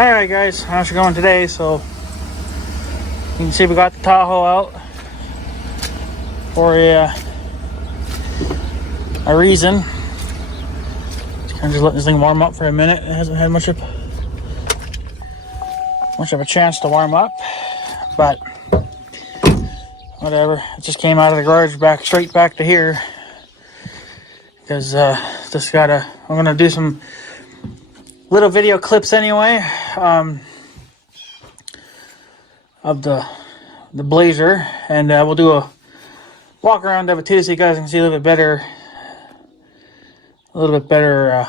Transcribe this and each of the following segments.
Alright guys, how's it going today? So you can see we got the Tahoe out for a reason. I'm just letting this thing warm up for a minute. It hasn't had much of a chance to warm up, but whatever. It just came out of the garage straight back to here because I'm gonna do some little video clips anyway of the Blazer, and we'll do a walk around of it too so you guys can see a little bit better,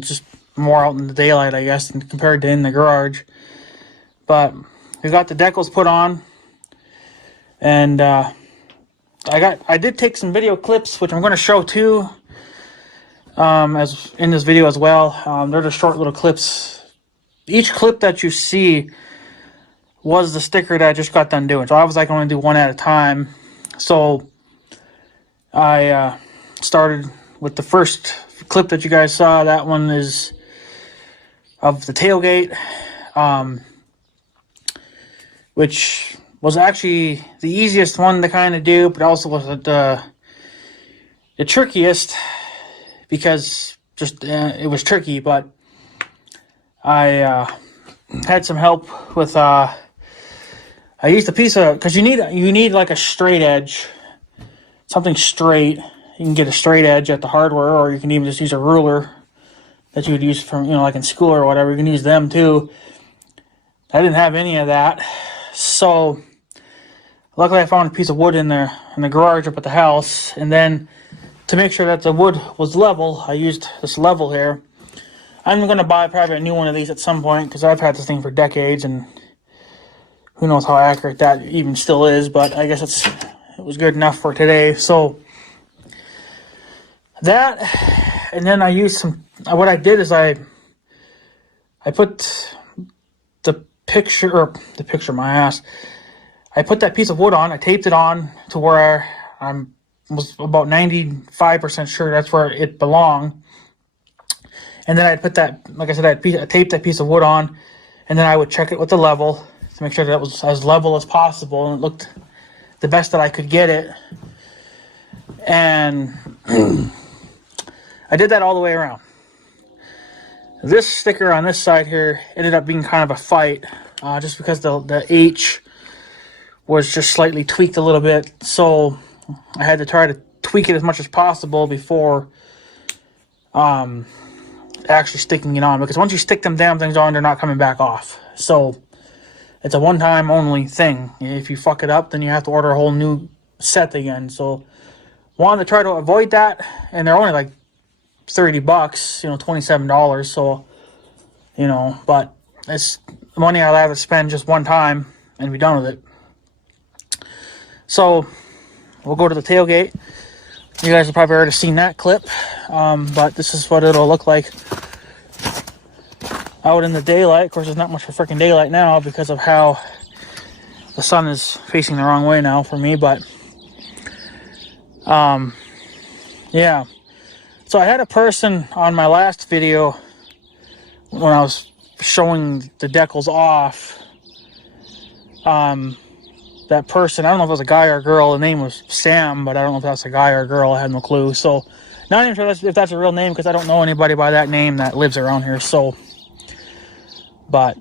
just more out in the daylight, I guess, compared to in the garage. But we got the decals put on, and I did take some video clips which I'm going to show too, as in this video as well. They're just short little clips. Each clip that you see was the sticker that I just got done doing, so I was like, going to do one at a time. So I started with the first clip that you guys saw. That one is of the tailgate, which was actually the easiest one to kind of do, but also was the trickiest, because just it was tricky. But I had some help with I used a piece of, because you need like a straight edge, something straight. You can get a straight edge at the hardware, or you can even just use a ruler that you would use from, like in school or whatever. You can use them too. I didn't have any of that, so luckily I found a piece of wood in there in the garage up at the house. And then to make sure that the wood was level, I used this level here. I'm going to buy probably a new one of these at some point, because I've had this thing for decades, and who knows how accurate that even still is, but I guess it was good enough for today. So that, and then I used what I did is I put the picture my ass. I put that piece of wood on, I taped it on to where I was about 95% sure that's where it belonged. And then I put that, like I said, I taped that piece of wood on, and then I would check it with the level to make sure that it was as level as possible, and it looked the best that I could get it. And I did that all the way around. This sticker on this side here ended up being kind of a fight, just because the H was just slightly tweaked a little bit. So I had to try to tweak it as much as possible before actually sticking it on, because once you stick them damn things on, they're not coming back off. So it's a one-time only thing. If you fuck it up, then you have to order a whole new set again. So wanted to try to avoid that, and they're only like $30, $27. So but it's money I'll have to spend just one time and be done with it. So we'll go to the tailgate. You guys have probably already seen that clip, but this is what it'll look like out in the daylight. Of course, there's not much for freaking daylight now because of how the sun is facing the wrong way now for me. But yeah. So I had a person on my last video when I was showing the decals off. That person, I don't know if it was a guy or a girl. The name was Sam, but I don't know if that's a guy or a girl. I had no clue. So not even sure if that's a real name, because I don't know anybody by that name that lives around here. So, but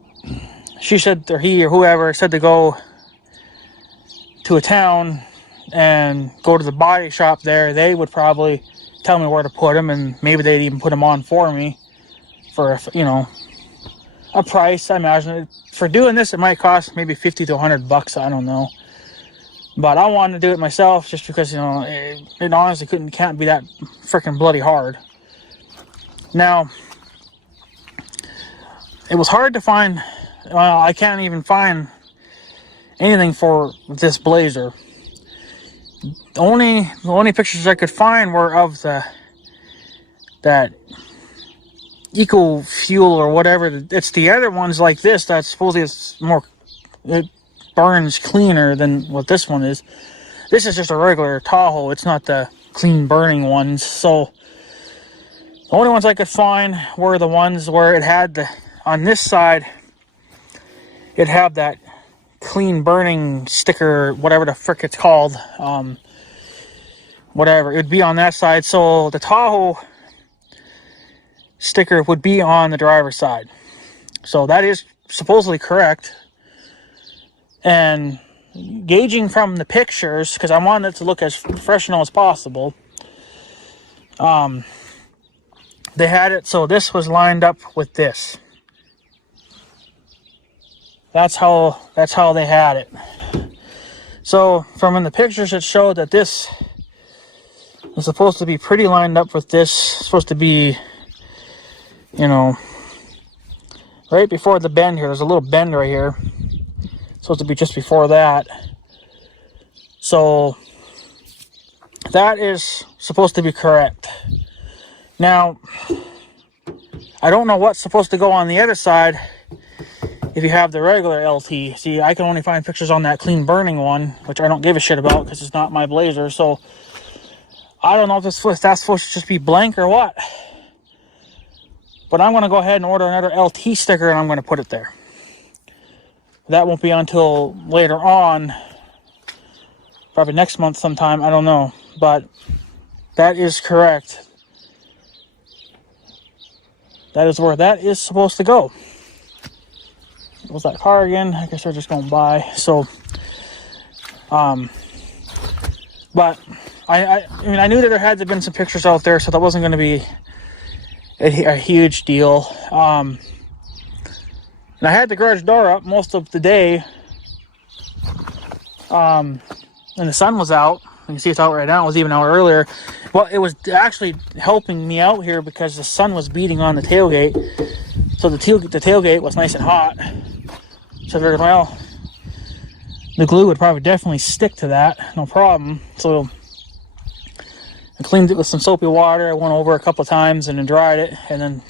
she said, or he or whoever said, to go to a town and go to the body shop there. They would probably tell me where to put them, and maybe they'd even put them on for me for a price. I imagine for doing this it might cost maybe $50 to $100. I don't know, but I wanted to do it myself just because it honestly can't be that freaking bloody hard. Now it was hard to find. Well, I can't even find anything for this Blazer. The only pictures I could find were of that Eco Fuel or whatever. It's the other ones like this that supposedly it burns cleaner than what this one is. This is just a regular Tahoe. It's not the clean burning ones. So the only ones I could find were the ones where it had the on this side, it'd have that clean burning sticker, whatever the frick it's called. Whatever, it would be on that side. So the Tahoe sticker would be on the driver's side. So that is supposedly correct. And gauging from the pictures, because I wanted it to look as professional as possible, they had it so this was lined up with this. That's how they had it. So from in the pictures, it showed that this is supposed to be pretty lined up with this. It's supposed to be, you know, right before the bend here. There's a little bend right here. It's supposed to be just before that. So that is supposed to be correct. Now, I don't know what's supposed to go on the other side if you have the regular LT. See, I can only find pictures on that clean burning one, which I don't give a shit about because it's not my Blazer. So I don't know if that's supposed to just be blank or what. But I'm going to go ahead and order another LT sticker and I'm going to put it there. That won't be until later on. Probably next month sometime. I don't know. But that is correct. That is where that is supposed to go. Was that car again? I guess they're just going by. So, but I mean, I knew that there had to have been some pictures out there, so that wasn't going to be a huge deal. And I had the garage door up most of the day, and the sun was out. You can see it's out right now. It was even out earlier. Well, it was actually helping me out here because the sun was beating on the tailgate. So the tailgate was nice and hot. So I figured, well, the glue would probably definitely stick to that. No problem. So I cleaned it with some soapy water. I went over a couple of times and then dried it. And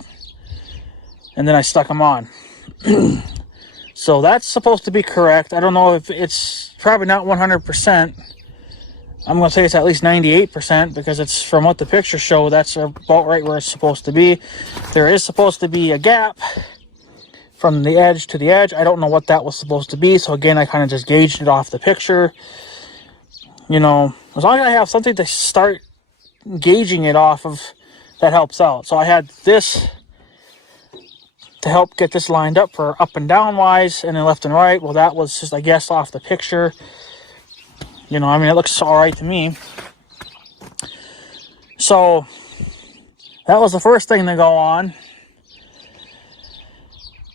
then I stuck them on. So that's supposed to be correct. I don't know if it's probably not 100%. I'm going to say it's at least 98% because it's from what the pictures show. That's about right where it's supposed to be. There is supposed to be a gap from the edge to the edge. I don't know what that was supposed to be. So again, I kind of just gauged it off the picture. You know, as long as I have something to start gauging it off of, that helps out. So I had this to help get this lined up for up and down wise and then left and right. Well, that was just, I guess, off the picture. You know, I mean, it looks all right to me. So that was the first thing to go on.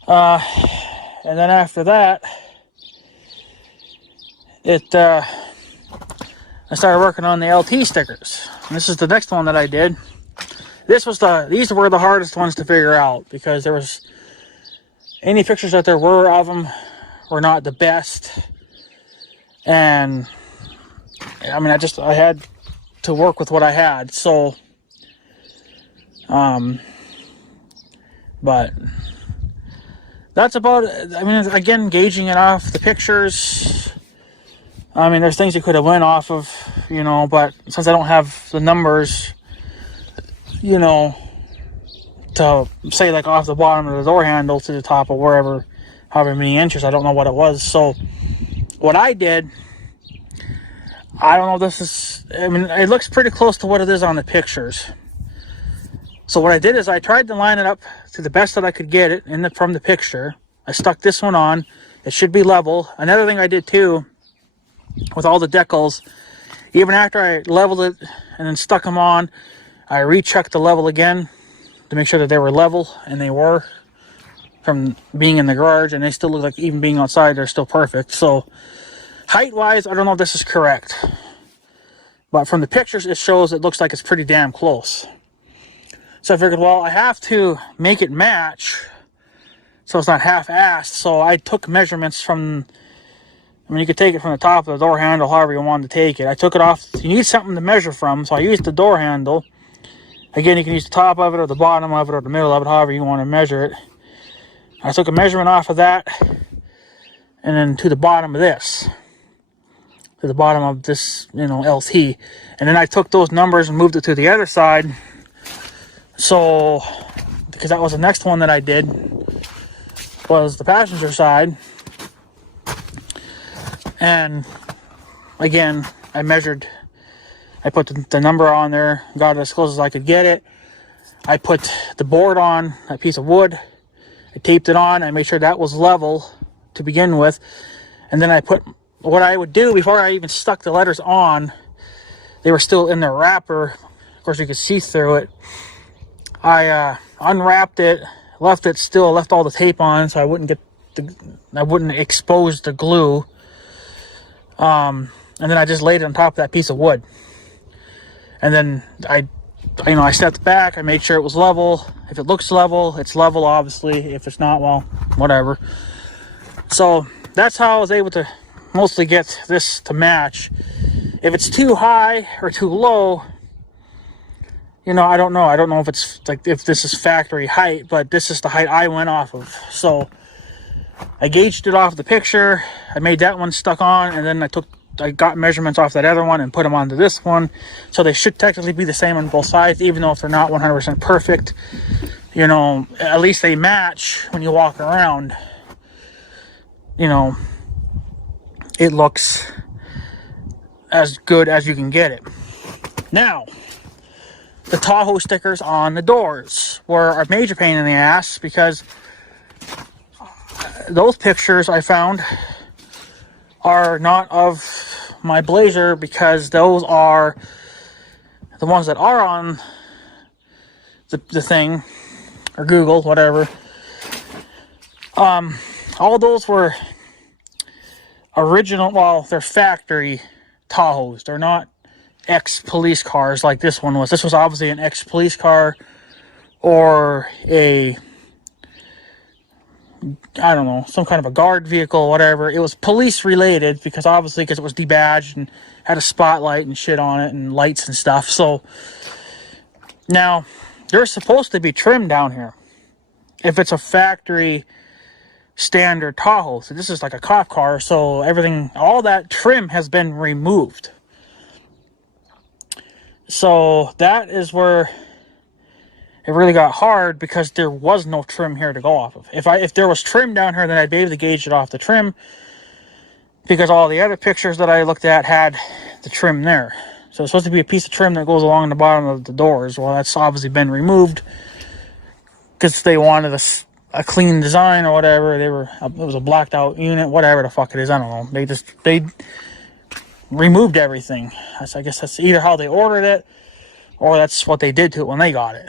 And then after that, I started working on the LT stickers. And this is the next one that I did. These were the hardest ones to figure out because there was any pictures that there were of them were not the best. And I mean, I had to work with what I had. So, but that's about it. I mean, again, gauging it off the pictures. I mean, there's things you could have went off of, you know, but since I don't have the numbers, you know, to say like off the bottom of the door handle to the top of wherever, however many inches, I don't know what it was. So what I did, I don't know if this is, I mean, it looks pretty close to what it is on the pictures. So what I did is I tried to line it up to the best that I could get it from the picture. I stuck this one on. It should be level. Another thing I did too, with all the decals, even after I leveled it and then stuck them on, I rechecked the level again to make sure that they were level, and they were from being in the garage, and they still look like, even being outside, they're still perfect. So height-wise, I don't know if this is correct, but from the pictures, it shows, it looks like it's pretty damn close. So I figured, well, I have to make it match so it's not half-assed. So I took measurements from, I mean, you could take it from the top of the door handle, however you wanted to take it. I took it off. You need something to measure from, so I used the door handle. Again, you can use the top of it or the bottom of it or the middle of it, however you want to measure it. I took a measurement off of that and then to the bottom of this. To the bottom of this, you know, LT. And then I took those numbers and moved it to the other side. So, because that was the next one that I did. was the passenger side. And again, I put the number on there, got it as close as I could get it. I put the board on, a piece of wood. I taped it on. I made sure that was level to begin with. And then I put, what I would do before I even stuck the letters on, they were still in their wrapper. Of course, you could see through it. I unwrapped it, left all the tape on so I wouldn't expose the glue. And then I just laid it on top of that piece of wood. And then I stepped back. I made sure it was level. If it looks level, it's level, obviously. If it's not, well, whatever. So that's how I was able to mostly get this to match. If it's too high or too low, I don't know. I don't know if it's like, if this is factory height, but this is the height I went off of. So I gauged it off the picture. I made that one stuck on, and then I got measurements off that other one and put them onto this one. So they should technically be the same on both sides, even though if they're not 100% perfect. At least they match when you walk around. It looks as good as you can get it. Now, the Tahoe stickers on the doors were a major pain in the ass, because those pictures I found are not of my Blazer, because those are the ones that are on the thing, or Google, whatever. All those were original, well, they're factory Tahoes. They're not ex-police cars like this one was. This was obviously an ex-police car, or some kind of a guard vehicle, whatever. It was police related, because it was debadged and had a spotlight and shit on it and lights and stuff. So now they're supposed to be trimmed down here if it's a factory standard Tahoe. So this is like a cop car, so all that trim has been removed. So that is where it really got hard, because there was no trim here to go off of. If there was trim down here, then I'd be able to gauge it off the trim, because all the other pictures that I looked at had the trim there. So it's supposed to be a piece of trim that goes along the bottom of the doors. Well, that's obviously been removed, because they wanted a clean design or whatever. It was a blacked out unit, whatever the fuck it is. I don't know. They removed everything. I guess that's either how they ordered it, or that's what they did to it when they got it.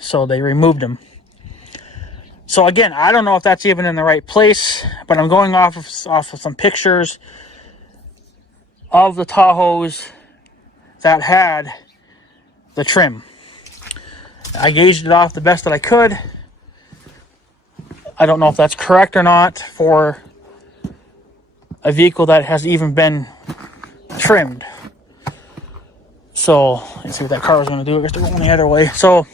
So they removed them. So again, I don't know if that's even in the right place, but I'm going off of some pictures of the Tahoes that had the trim. I gauged it off the best that I could. I don't know if that's correct or not for a vehicle that has even been trimmed. So let's see what that car was going to do. I guess they're going the other way. So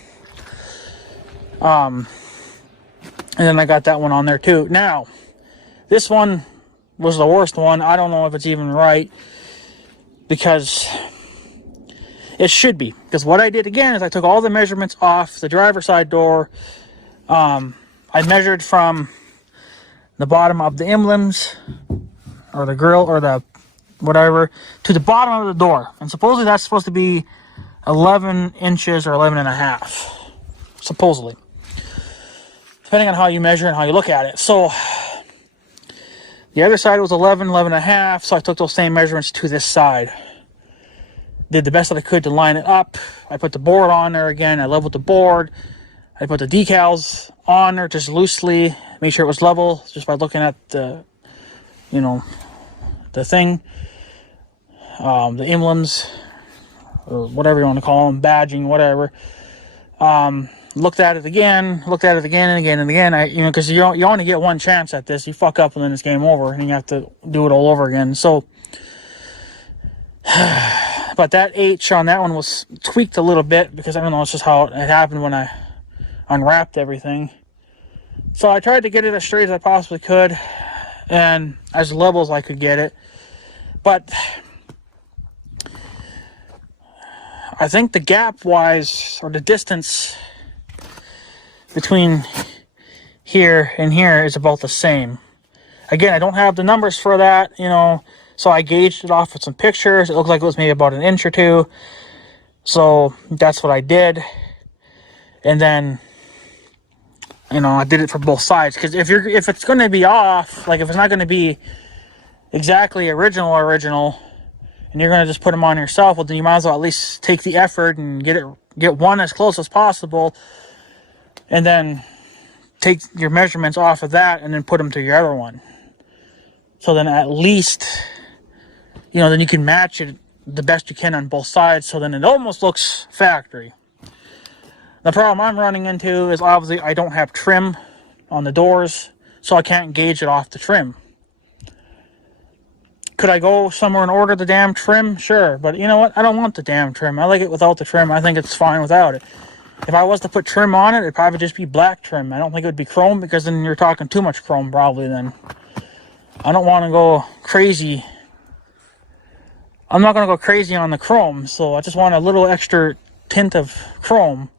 and then I got that one on there too. Now, this one was the worst one. I don't know if it's even right, because it should be. Because what I did again is I took all the measurements off the driver's side door. I measured from the bottom of the emblems, or the grill, or the whatever, to the bottom of the door. And supposedly that's supposed to be 11 inches or 11 and a half. Supposedly. Depending on how you measure and how you look at it. So the other side was 11 and a half. So I took those same measurements to this side. Did the best that I could to line it up. I put the board on there again. I leveled the board. I put the decals on there just loosely. Make sure it was level just by looking at the, the thing. The emblems, or whatever you want to call them, badging, whatever. Looked at it again and again. Because you only get one chance at this. You fuck up and then it's game over, and you have to do it all over again. So, but that H on that one was tweaked a little bit, because I don't know, it's just how it happened when I unwrapped everything. So I tried to get it as straight as I possibly could, and as level as I could get it. But I think the gap wise, or the distance between here and here is about the same. Again, I don't have the numbers for that, you know, so I gauged it off with some pictures. It looked like it was maybe about an inch or two. So that's what I did. And then, you know, I did it for both sides. Because if it's going to be off, like if it's not going to be exactly original, and you're going to just put them on yourself, well, then you might as well at least take the effort and get one as close as possible. And then take your measurements off of that and then put them to your other one. So then at least, you know, then you can match it the best you can on both sides. So then it almost looks factory. The problem I'm running into is obviously I don't have trim on the doors, so I can't gauge it off the trim. Could I go somewhere and order the damn trim? Sure, but you know what? I don't want the damn trim. I like it without the trim. I think it's fine without it. If I was to put trim on it, it'd probably just be black trim. I don't think it would be chrome, because then you're talking too much chrome probably then. I don't want to go crazy. I'm not going to go crazy on the chrome, so I just want a little extra tint of chrome.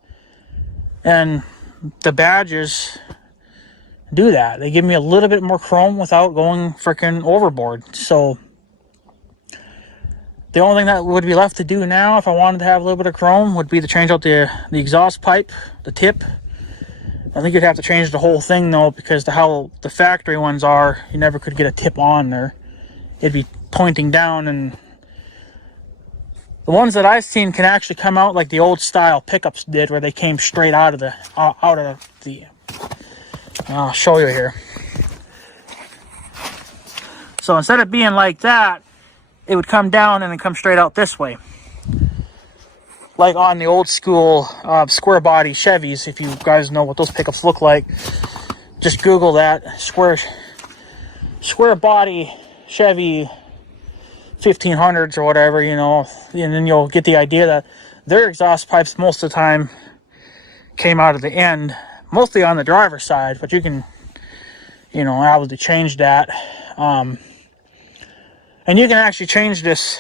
And the badges do that. They give me a little bit more chrome without going freaking overboard. So the only thing that would be left to do now, if I wanted to have a little bit of chrome, would be to change out the exhaust pipe, the tip. I think you'd have to change the whole thing though, because how the factory ones are, you never could get a tip on there. It'd be pointing down, and the ones that I've seen can actually come out like the old style pickups did, where they came straight out of the I'll show you here. So instead of being like that, it would come down and then come straight out this way. Like on the old school square body Chevys, if you guys know what those pickups look like, just Google that, square body Chevy 1500s or whatever, you know, and then you'll get the idea that their exhaust pipes most of the time came out of the end, mostly on the driver's side, but you can, you know, obviously change that. And you can actually change this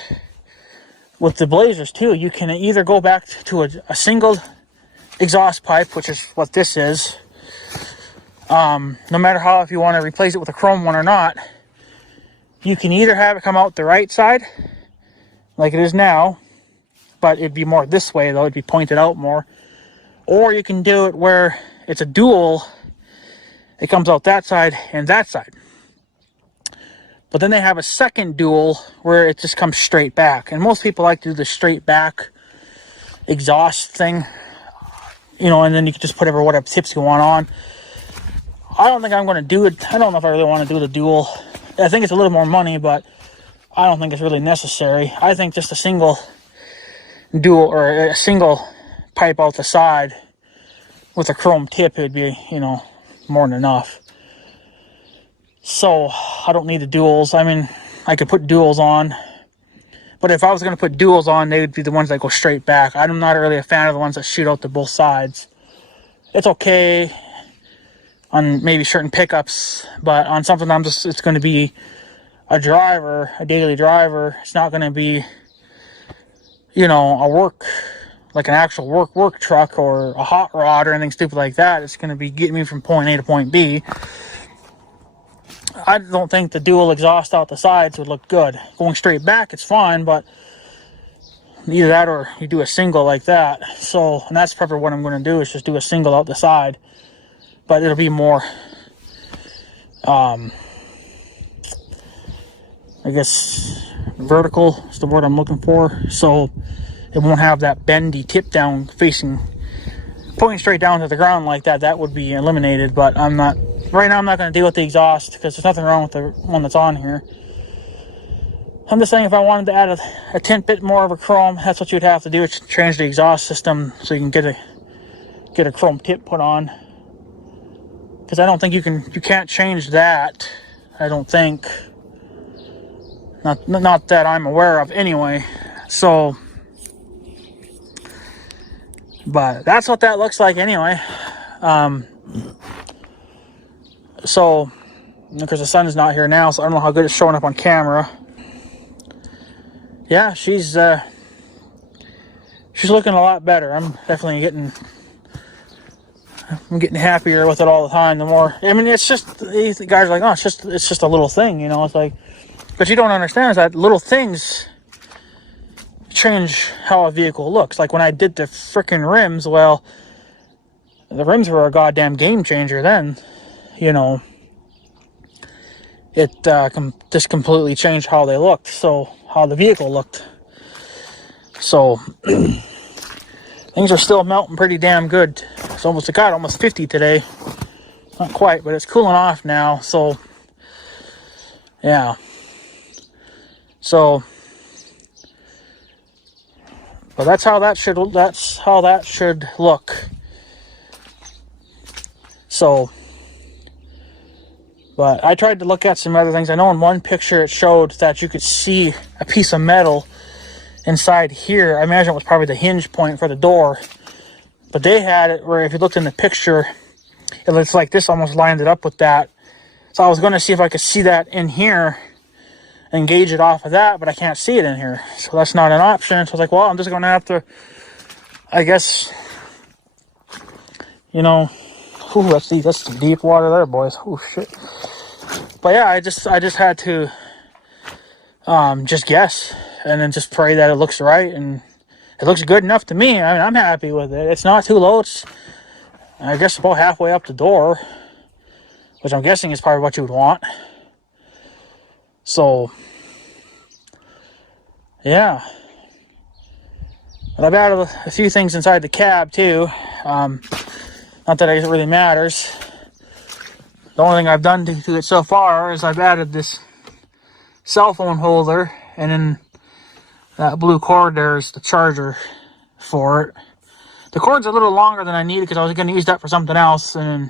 with the Blazers too. You can either go back to a single exhaust pipe, which is what this is. No matter how, if you want to replace it with a chrome one or not, you can either have it come out the right side, like it is now, but it'd be more this way though, it'd be pointed out more. Or you can do it where it's a dual, it comes out that side and that side. But then they have a second dual where it just comes straight back. And most people like to do the straight back exhaust thing, you know, and then you can just put whatever tips you want on. I don't think I'm going to do it. I don't know if I really want to do the dual. I think it's a little more money, but I don't think it's really necessary. I think just a single dual, or a single pipe out the side with a chrome tip would be, you know, more than enough. So I don't need the duals. I mean, I could put duals on, but if I was going to put duals on, they would be the ones that go straight back. I'm not really a fan of the ones that shoot out to both sides. It's okay on maybe certain pickups, but on something it's going to be a driver, a daily driver. It's not going to be, you know, like an actual work truck or a hot rod or anything stupid like that. It's going to be getting me from point A to point B. I don't think the dual exhaust out the sides would look good. Going straight back, it's fine, but either that or you do a single like that. So, and that's probably what I'm going to do, is just do a single out the side. But it'll be more, I guess, vertical is the word I'm looking for. So it won't have that bendy tip down facing, pointing straight down to the ground like that. That would be eliminated, but right now I'm not going to deal with the exhaust, because there's nothing wrong with the one that's on here. I'm just saying, if I wanted to add a tint bit more of a chrome, that's what you'd have to do, is change the exhaust system so you can get a chrome tip put on. Because I don't think you can't change that. I don't think. Not that I'm aware of anyway. So, but that's what that looks like anyway. So, because the sun is not here now, so I don't know how good it's showing up on camera. Yeah, she's looking a lot better. I'm definitely getting I'm getting happier with it all the time. The more, I mean, it's just, the guys are like, oh, it's just a little thing, you know. It's like, but you don't understand is that little things change how a vehicle looks. Like when I did the freaking rims, well, the rims were a goddamn game changer then, you know. It just completely changed how they looked, so how the vehicle looked. So things are still melting pretty damn good. It's almost, it got almost 50 today. Not quite, but it's cooling off now. So yeah. So, but that's how that should look. So, but I tried to look at some other things. I know in one picture it showed that you could see a piece of metal inside here. I imagine it was probably the hinge point for the door. But they had it where if you looked in the picture, it looks like this almost lined it up with that. So I was going to see if I could see that in here and gauge it off of that, but I can't see it in here. So that's not an option. So I was like, well, I'm just going to have to, I guess, you know, ooh, that's some deep water there, boys. Oh shit. But yeah, I just had to just guess and then just pray that it looks right, and it looks good enough to me. I mean, I'm happy with it. It's not too low. It's, I guess, about halfway up the door, which I'm guessing is probably what you would want. So yeah. But I've added a few things inside the cab too. Not that it really matters. The only thing I've done to it so far is I've added this cell phone holder, and then that blue cord there is the charger for it. The cord's a little longer than I needed because I was going to use that for something else, and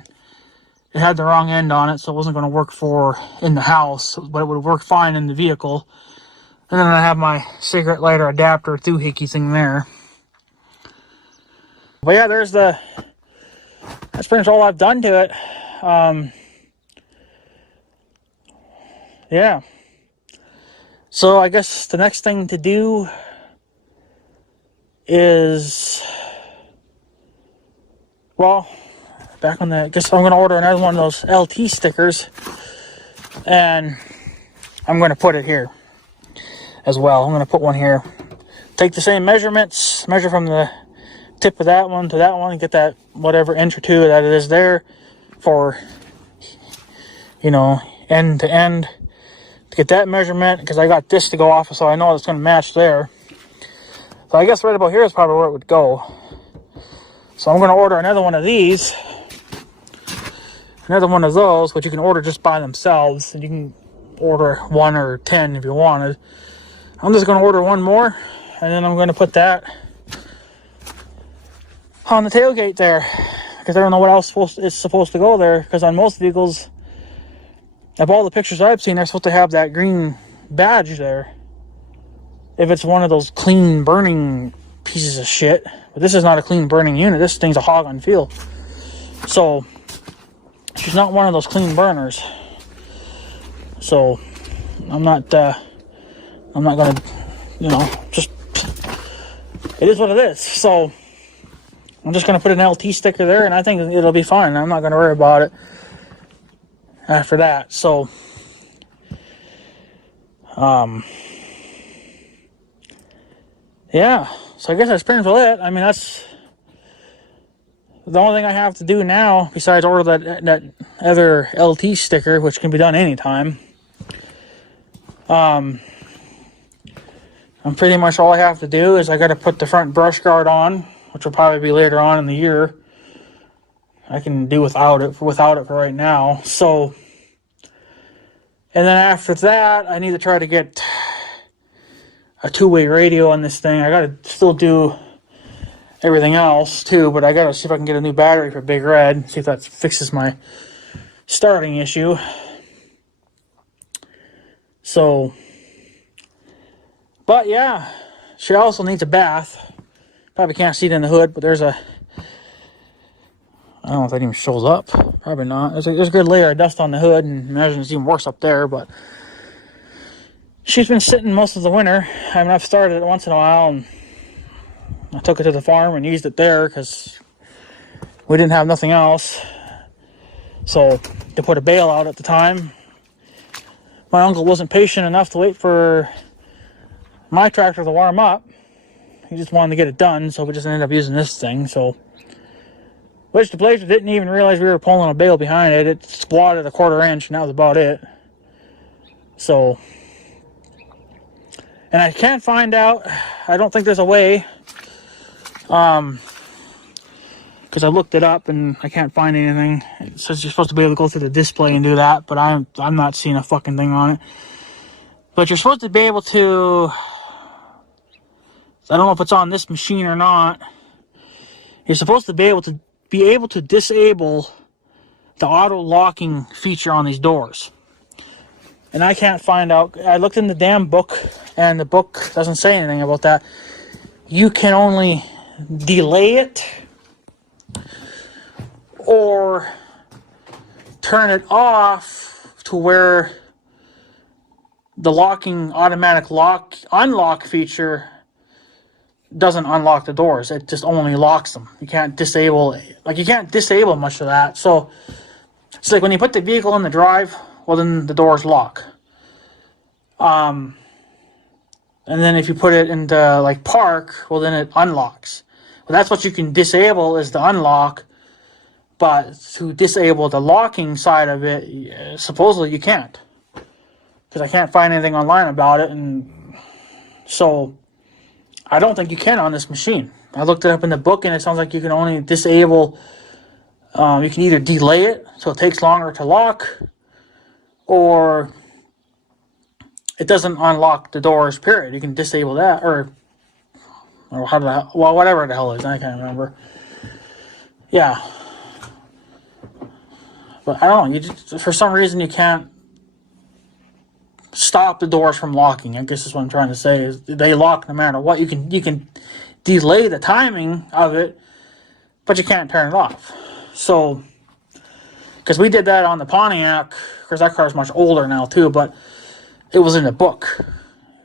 it had the wrong end on it, so it wasn't going to work for in the house, but it would work fine in the vehicle. And then I have my cigarette lighter adapter doohickey thing there. But yeah, that's pretty much all I've done to it. Yeah. So I guess the next thing to do is, well, back on the, I guess I'm going to order another one of those LT stickers, and I'm going to put it here as well. I'm going to put one here. Take the same measurements, measure from the tip of that one to that one, and get that whatever inch or two that it is there for, you know, end to end. To get that measurement, because I got this to go off, so I know it's going to match there. So I guess right about here is probably where it would go. So I'm going to order another one of these, another one of those, which you can order just by themselves, and you can order 1 or 10 if you wanted. I'm just going to order one more, and then I'm going to put that on the tailgate there, because I don't know what else is supposed to go there, because on most vehicles, of all the pictures I've seen, they're supposed to have that green badge there. If it's one of those clean burning pieces of shit. But this is not a clean burning unit. This thing's a hog on fuel. So, she's not one of those clean burners. So, I'm not gonna, you know, just, it is what it is. So, I'm just gonna put an LT sticker there, and I think it'll be fine. I'm not gonna worry about it after that. So yeah, so I guess that's pretty much it. I mean, that's the only thing I have to do now besides order that other LT sticker, which can be done anytime. I'm pretty much, all I have to do is I got to put the front brush guard on, which will probably be later on in the year. I can do without it for right now. So, and then after that, I need to try to get a two-way radio on this thing. I got to still do everything else too, but I got to see if I can get a new battery for Big Red, see if that fixes my starting issue. So, but yeah, she also needs a bath. Probably can't see it in the hood, but there's a, I don't know if that even shows up. Probably not. There's a good layer of dust on the hood, and imagine it's even worse up there, but she's been sitting most of the winter. I mean, I've started it once in a while, and I took it to the farm and used it there, because We didn't have nothing else. So to put a bale out at the time, my uncle wasn't patient enough to wait for my tractor to warm up. He just wanted to get it done, so we just ended up using this thing. So, which the Blazer didn't even realize we were pulling a bale behind it. It squatted a 1/4 inch, and that was about it. So, and I can't find out. I don't think there's a way. Because I looked it up and I can't find anything. It says you're supposed to be able to go through the display and do that, but I'm not seeing a fucking thing on it. But you're supposed to be able to, I don't know if it's on this machine or not. You're supposed to be able to disable the auto locking feature on these doors. And I can't find out. I looked in the damn book, and the book doesn't say anything about that. You can only delay it or turn it off to where the automatic unlock feature doesn't unlock the doors. It just only locks them. You can't disable much of that. So it's like when you put the vehicle in the drive, well, then the doors lock. And then if you put it into like park, well, then it unlocks. Well, that's what you can disable, is the unlock. But to disable the locking side of it, supposedly you can't. Because I can't find anything online about it. And so I don't think you can on this machine. I looked it up in the book, and it sounds like you can only disable. You can either delay it so it takes longer to lock, or it doesn't unlock the doors, period. You can disable that, or whatever the hell it is. I can't remember. Yeah. But I don't know. For some reason, you can't stop the doors from locking. I guess is what I'm trying to say. Is they lock no matter what. You can delay the timing of it, but you can't turn it off. So, because we did that on the Pontiac, because that car is much older now too, but it was in the book.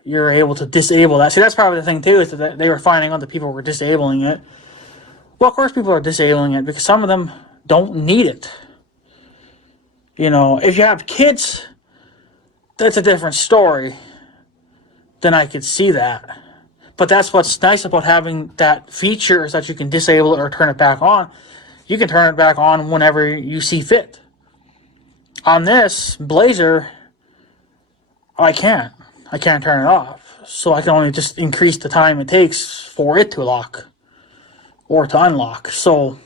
You're able to disable that. See, that's probably the thing too, is that they were finding out that people were disabling it. Well, of course people are disabling it, because some of them don't need it. You know, if you have kids, that's a different story. Then I could see that. But that's what's nice about having that feature, is that you can disable it or turn it back on. You can turn it back on whenever you see fit. On this Blazer, I can't turn it off. So I can only just increase the time it takes for it to lock or to unlock. So,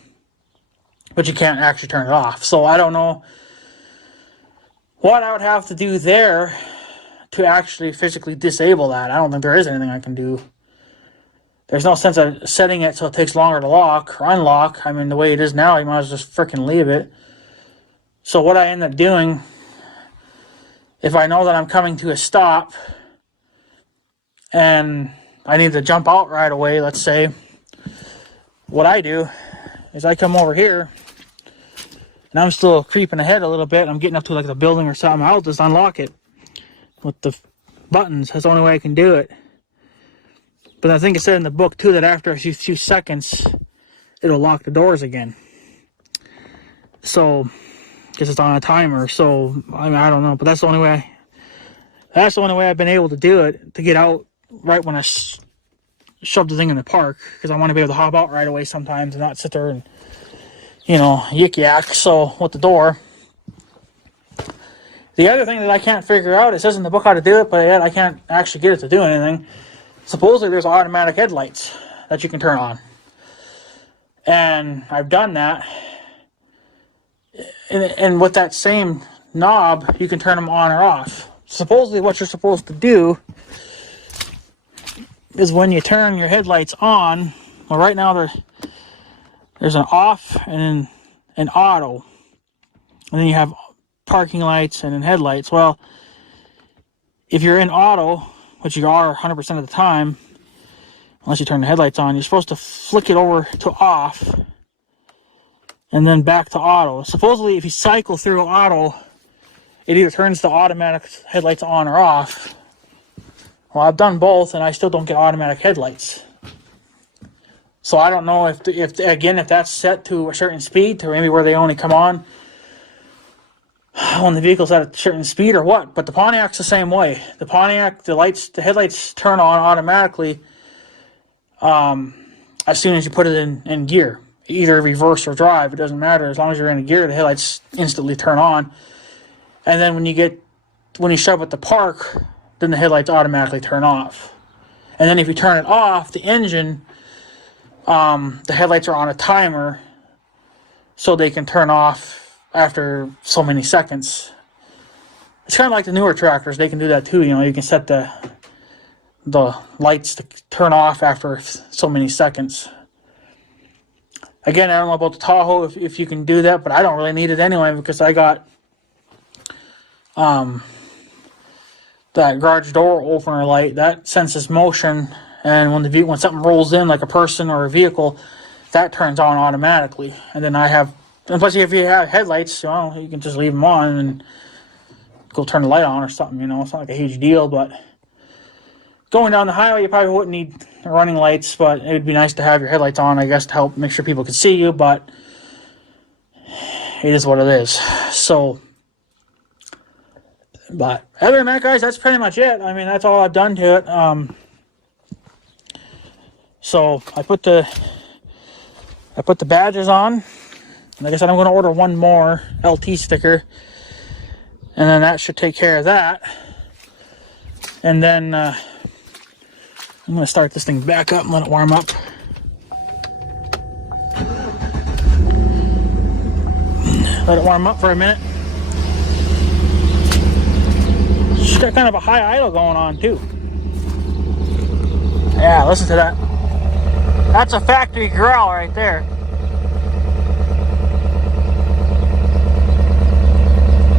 but you can't actually turn it off. So I don't know what I would have to do there to actually physically disable that. I don't think there is anything I can do. There's no sense of setting it so it takes longer to lock or unlock. I mean, the way it is now, you might as well just freaking leave it. So what I end up doing, if I know that I'm coming to a stop and I need to jump out right away, let's say, what I do is I come over here, and I'm still creeping ahead a little bit. I'm getting up to like the building or something. I'll just unlock it with the buttons. That's the only way I can do it. But I think it said in the book too that after a few seconds, it'll lock the doors again. So, because it's on a timer. So I mean, I don't know, but that's the only way. That's the only way I've been able to do it, to get out right when I shove the thing in the park, because I want to be able to hop out right away sometimes and not sit there and, you know, yik yak. So with the door. The other thing that I can't figure out, it says in the book how to do it, but yet I can't actually get it to do anything. Supposedly there's automatic headlights that you can turn on. And I've done that. And with that same knob, you can turn them on or off. Supposedly what you're supposed to do is when you turn your headlights on, well, right now there's an off and an auto. And then you have parking lights and then headlights. Well, if you're in auto, which you are 100% of the time, unless you turn the headlights on, you're supposed to flick it over to off and then back to auto. Supposedly, if you cycle through auto, it either turns the automatic headlights on or off. Well, I've done both, and I still don't get automatic headlights. So I don't know if that's set to a certain speed, to maybe where they only come on when the vehicle's at a certain speed or what. But the Pontiac's the same way. The Pontiac, the headlights turn on automatically as soon as you put it in gear. Either reverse or drive, it doesn't matter. As long as you're in a gear, the headlights instantly turn on. And then when you shove at the park, then the headlights automatically turn off. And then if you turn it off, the engine, the headlights are on a timer, so they can turn off after so many seconds. It's kind of like the newer tractors. They can do that too. You can set the lights to turn off after so many seconds. Again, I don't know about the Tahoe if you can do that, but I don't really need it anyway because I got that garage door opener light that senses motion, and when something rolls in, like a person or a vehicle, that turns on automatically. And then plus if you have headlights, you can just leave them on and go turn the light on or something. It's not like a huge deal, but going down the highway, you probably wouldn't need running lights, but it would be nice to have your headlights on, I guess, to help make sure people can see you, but it is what it is. So, but other than that, guys, that's pretty much it. I mean, that's all I've done to it. So I put the badges on. Like I said, I'm going to order one more LT sticker, and then that should take care of that. And then I'm going to start this thing back up and let it warm up. Let it warm up for a minute. She's got kind of a high idle going on too. Yeah, listen to that. That's a factory growl right there.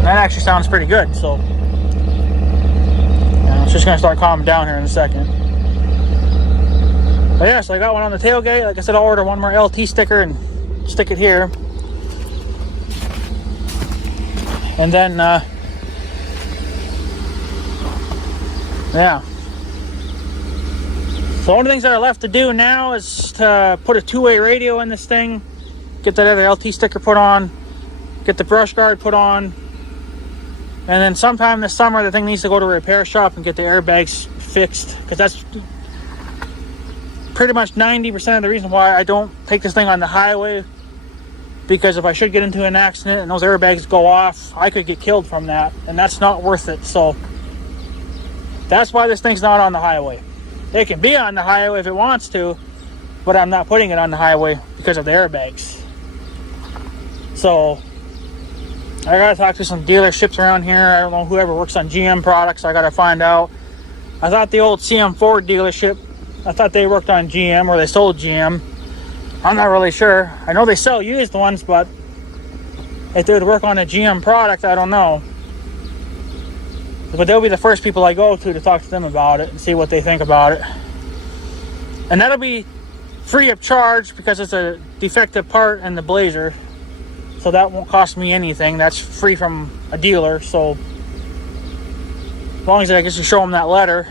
That actually sounds pretty good, so yeah, it's just going to start calming down here in a second. But yeah, so I got one on the tailgate. Like I said, I'll order one more LT sticker and stick it here. And then, yeah. So the only things that are left to do now is to put a two-way radio in this thing, get that other LT sticker put on, get the brush guard put on, and then sometime this summer the thing needs to go to a repair shop and get the airbags fixed, because that's pretty much 90% of the reason why I don't take this thing on the highway. Because if I should get into an accident and those airbags go off, I could get killed from that, and that's not worth it. So that's why this thing's not on the highway. It can be on the highway if it wants to, but I'm not putting it on the highway because of the airbags. So I gotta talk to some dealerships around here. I don't know, whoever works on GM products, I gotta find out. I thought the old CM Ford dealership, I thought they worked on GM, or they sold GM. I'm not really sure. I know they sell used ones, but if they would work on a GM product, I don't know. But they'll be the first people I go to talk to them about it and see what they think about it. And that'll be free of charge because it's a defective part in the Blazer. So that won't cost me anything. That's free from a dealer. So as long as I get to show them that letter,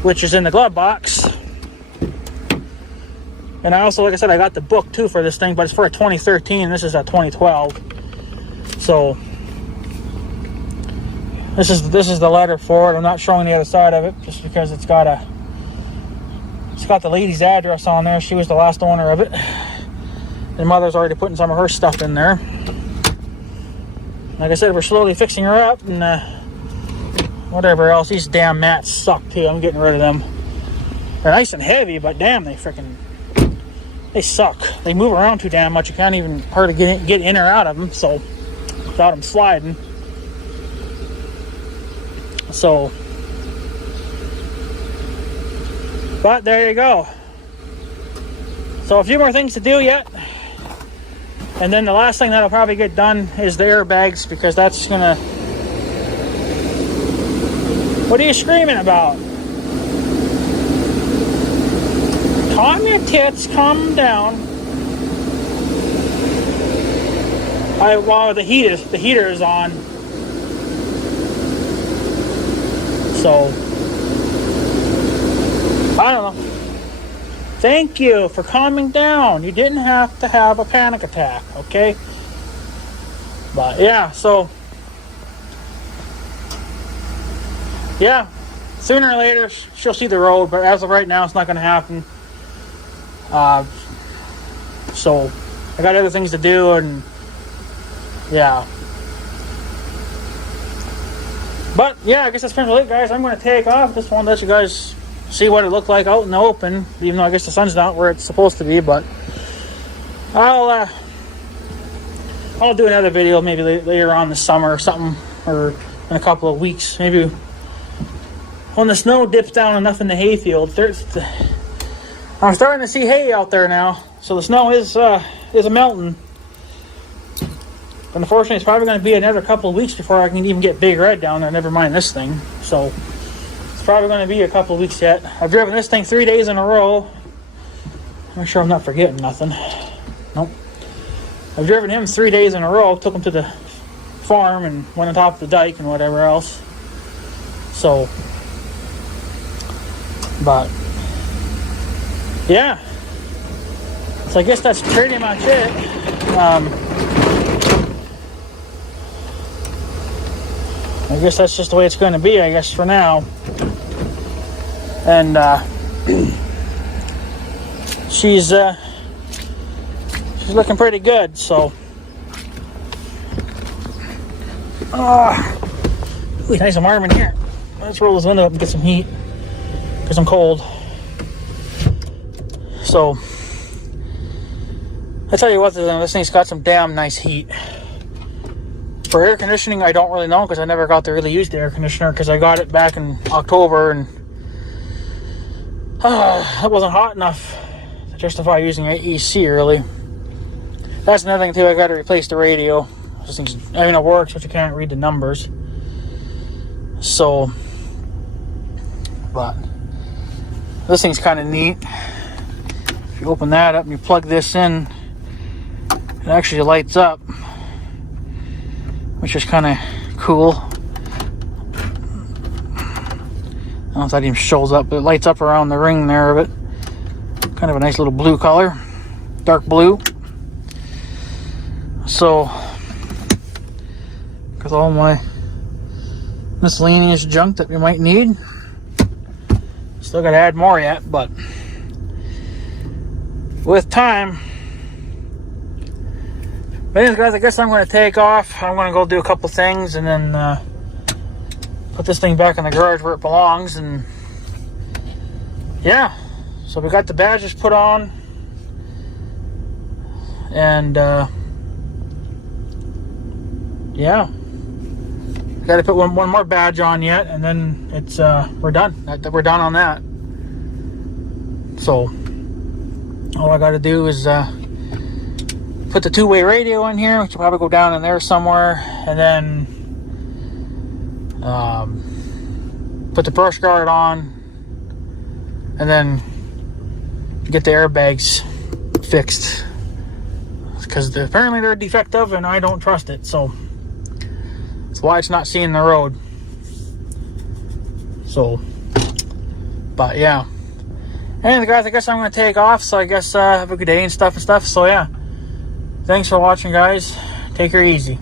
which is in the glove box. And I also, like I said, I got the book too for this thing, but it's for a 2013. This is a 2012. So this is the letter for it. I'm not showing the other side of it just because it's got the lady's address on there. She was the last owner of it. And Mother's already putting some of her stuff in there. Like I said, we're slowly fixing her up, and whatever else. These damn mats suck too. I'm getting rid of them. They're nice and heavy, but damn, they suck. They move around too damn much. You can't even hardly get in or out of them. So without them sliding. So, but there you go. So a few more things to do yet. And then the last thing that'll probably get done is the airbags, because that's gonna... What are you screaming about? Calm your tits, calm down. While the heater is on. So I don't know. If Thank you for calming down. You didn't have to have a panic attack, okay? But yeah, so yeah, sooner or later she'll see the road, but as of right now, it's not going to happen. So I got other things to do, and yeah. But yeah, I guess that's pretty much it, guys. I'm going to take off. Just wanted to let you guys see what it looked like out in the open, even though I guess the sun's not where it's supposed to be. But I'll do another video maybe later on this summer or something, or in a couple of weeks, maybe when the snow dips down enough in the hayfield. I'm starting to see hay out there now, so the snow is a melting. But unfortunately, it's probably going to be another couple of weeks before I can even get Big Red down there, never mind this thing. So it's probably going to be a couple of weeks yet. I've driven this thing 3 days in a row. Make sure I'm not forgetting nothing. Nope. I've driven him 3 days in a row, took him to the farm and went on top of the dike and whatever else. So, but yeah. So I guess that's pretty much it. I guess that's just the way it's going to be, I guess, for now. And she's looking pretty good, so. Ooh, nice and warm in here. Let's roll this window up and get some heat, because I'm cold. So, I tell you what, this thing's got some damn nice heat. For air conditioning, I don't really know, because I never got to really use the air conditioner, because I got it back in October, and it wasn't hot enough to justify using AC, really. That's another thing, too. I got to replace the radio. This thing's, I mean, it works, but you can't read the numbers. So, but this thing's kind of neat. If you open that up and you plug this in, it actually lights up, which is kind of cool. I don't know if that even shows up, but it lights up around the ring there of it. Kind of a nice little blue color, dark blue. So, with all my miscellaneous junk that we might need, still got to add more yet, but with time. But anyways, guys, I guess I'm going to take off. I'm going to go do a couple things and then put this thing back in the garage where it belongs. And yeah, so we got the badges put on, and yeah, got to put one more badge on yet, and then it's we're done. We're done on that. So all I got to do is put the two-way radio in here, which will probably go down in there somewhere, and then put the brush guard on, and then get the airbags fixed, because apparently they're defective and I don't trust it. So that's why it's not seeing the road. So, but yeah. Anyway, guys, I guess I'm going to take off. So I guess have a good day and stuff. So yeah. Thanks for watching, guys. Take her easy.